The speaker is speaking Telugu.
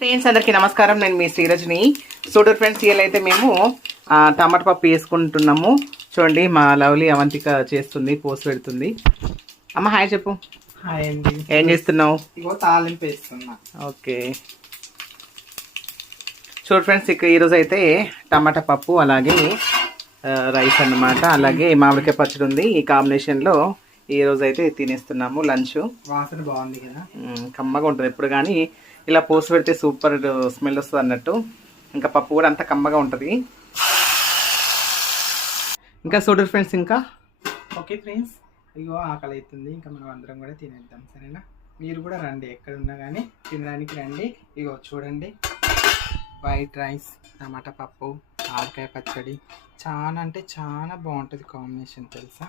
ఫ్రెండ్స్ అందరికీ నమస్కారం. నేను మీ శ్రీరజని. చూడరు ఫ్రెండ్స్, ఇవాళైతే మేము టమాటా పప్పు వేసుకుంటున్నాము. చూడండి, మా లవ్లీ అవంతిక చేస్తుంది, పోసి పెడుతుంది. అమ్మ హాయ్ చెప్పు. హాయ్ అండి. ఏం చేస్తున్నావు? ఇగో తాలింపు వేస్తున్నా. ఓకే, చూడు ఫ్రెండ్స్, ఇక్కడ ఈరోజు అయితే టమాటా పప్పు అలాగే రైస్ అన్నమాట, అలాగే మామిడికాయ పచ్చడి ఉంది. ఈ కాంబినేషన్లో ఈరోజు అయితే తినేస్తున్నాము లంచ్. వాసన బాగుంది కదా, కమ్మగా ఉంటుంది. ఎప్పుడు కానీ ఇలా పోసి పెడితే సూపర్ స్మెల్ వస్తుంది అన్నట్టు. ఇంకా పప్పు కూడా అంత కమ్మగా ఉంటుంది. ఇంకా చూడరు ఫ్రెండ్స్, ఇంకా ఓకే ఫ్రెండ్స్, ఇగో ఆకలి అవుతుంది. ఇంకా మనం అందరం కూడా తినేద్దాం, సరేనా? మీరు కూడా రండి, ఎక్కడ ఉన్నా కానీ తినడానికి రండి. ఇగో చూడండి, వైట్ రైస్, టమాటా పప్పు, ఆవకాయ పచ్చడి, చాలా అంటే చాలా బాగుంటుంది కాంబినేషన్, తెలుసా?